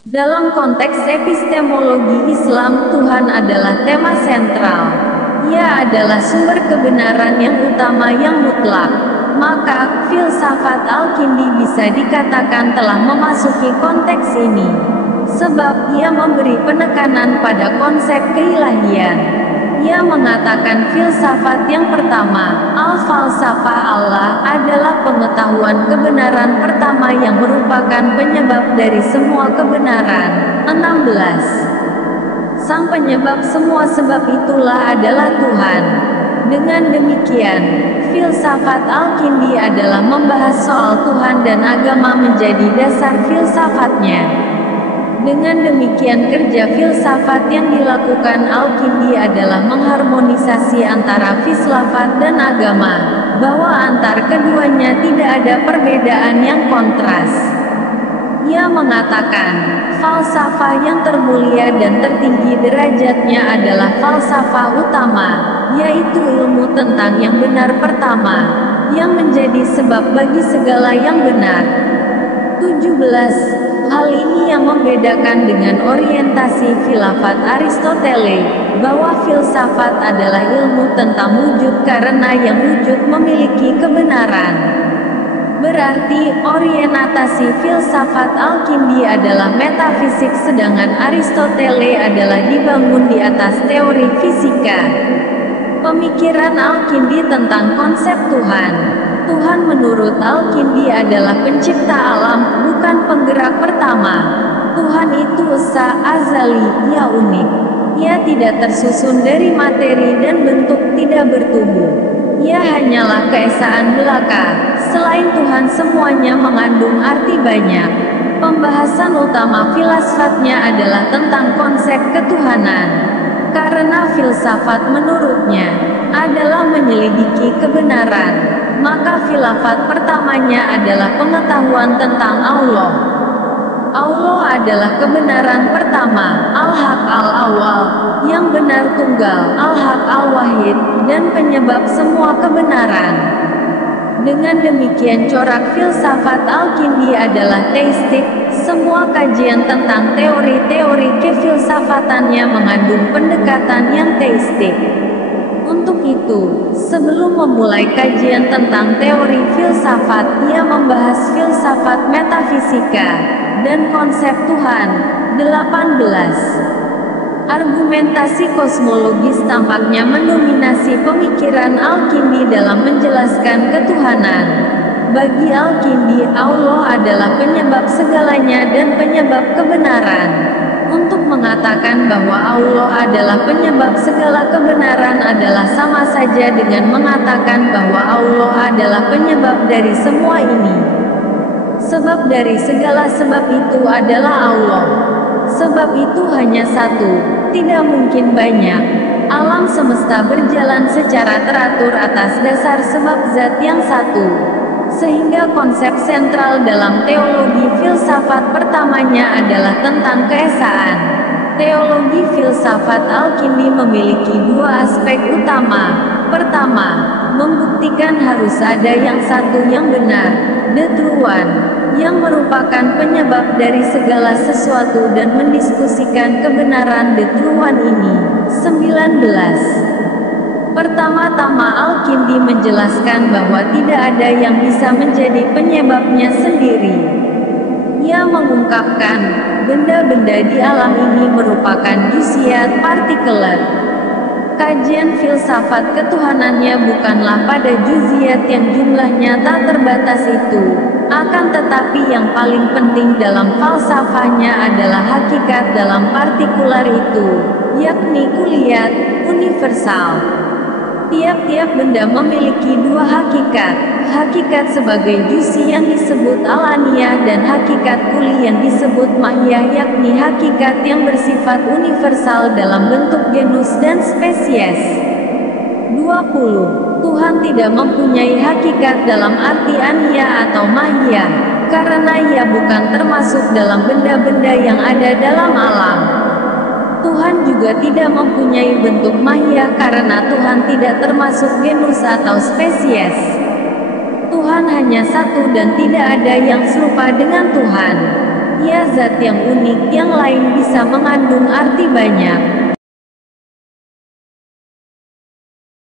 Dalam konteks epistemologi Islam, Tuhan adalah tema sentral. Ia adalah sumber kebenaran yang utama yang mutlak. Maka, filsafat Al-Kindi bisa dikatakan telah memasuki konteks ini. Sebab ia memberi penekanan pada konsep keilahian. Ia mengatakan filsafat yang pertama, al-falsafah Allah, adalah pengetahuan kebenaran pertama yang merupakan penyebab dari semua kebenaran. 16. Sang penyebab semua sebab itulah adalah Tuhan. Dengan demikian, filsafat Al-Kindi adalah membahas soal Tuhan dan agama menjadi dasar filsafatnya. Dengan demikian, kerja filsafat yang dilakukan Al-Kindi adalah mengharmonisasi antara filsafat dan agama, bahwa antar keduanya tidak ada perbedaan yang kontras. Ia mengatakan, falsafah yang termulia dan tertinggi derajatnya adalah falsafah utama, yaitu ilmu tentang yang benar pertama, yang menjadi sebab bagi segala yang benar. 17. Hal ini yang membedakan dengan orientasi filsafat Aristoteles, bahwa filsafat adalah ilmu tentang wujud karena yang wujud memiliki kebenaran. Berarti, orientasi filsafat Al-Kindi adalah metafisik sedangkan Aristoteles adalah dibangun di atas teori fisika. Pemikiran Al-Kindi tentang konsep Tuhan. Tuhan menurut Al-Kindi adalah pencipta alam, bukan penggerak pertama. Tuhan itu esa, azali, ia unik. Ia tidak tersusun dari materi dan bentuk, tidak bertubuh. Ia hanyalah keesaan belaka. Selain Tuhan semuanya mengandung arti banyak. Pembahasan utama filsafatnya adalah tentang konsep ketuhanan. Karena filsafat menurutnya adalah menyelidiki kebenaran, maka filsafat pertamanya adalah pengetahuan tentang Allah. Allah adalah kebenaran pertama, Al-Haq Al-Awwal, yang benar tunggal, Al-Haq Al-Wahid, dan penyebab semua kebenaran. Dengan demikian corak filsafat Al-Kindi adalah teistik. Semua kajian tentang teori-teori kefilsafatannya mengandung pendekatan yang teistik. Untuk itu, sebelum memulai kajian tentang teori filsafat, ia membahas filsafat metafisika dan konsep Tuhan. 18. Argumentasi kosmologis tampaknya mendominasi pemikiran Al-Kindi dalam menjelaskan ketuhanan. Bagi Al-Kindi, Allah adalah penyebab segalanya dan penyebab kebenaran. Untuk mengatakan bahwa Allah adalah penyebab segala kebenaran adalah sama saja dengan mengatakan bahwa Allah adalah penyebab dari semua ini. Sebab dari segala sebab itu adalah Allah. Sebab itu hanya satu, tidak mungkin banyak. Alam semesta berjalan secara teratur atas dasar sebab zat yang satu. Sehingga konsep sentral dalam teologi filsafat pertamanya adalah tentang keesaan. Teologi filsafat Al-Kindi memiliki dua aspek utama. Pertama, membuktikan harus ada yang satu yang benar, the true one, yang merupakan penyebab dari segala sesuatu dan mendiskusikan kebenaran the true one ini. 19. Pertama-tama Al-Kindi menjelaskan bahwa tidak ada yang bisa menjadi penyebabnya sendiri. Ia mengungkapkan, benda-benda di alam ini merupakan jusiat partikeler. Kajian filsafat ketuhanannya bukanlah pada juziat yang jumlahnya tak terbatas itu, akan tetapi yang paling penting dalam falsafahnya adalah hakikat dalam partikular itu, yakni kuliat, universal. Tiap-tiap benda memiliki dua hakikat, hakikat sebagai jusi yang disebut alaniah dan hakikat kuli yang disebut mahiyah, yakni hakikat yang bersifat universal dalam bentuk genus dan spesies. 20. Tuhan tidak mempunyai hakikat dalam arti aniyah atau mahiyah, karena ia bukan termasuk dalam benda-benda yang ada dalam alam. Tuhan juga tidak mempunyai bentuk mahiyah karena Tuhan tidak termasuk genus atau spesies. Tuhan hanya satu dan tidak ada yang serupa dengan Tuhan. Ia zat yang unik yang lain bisa mengandung arti banyak.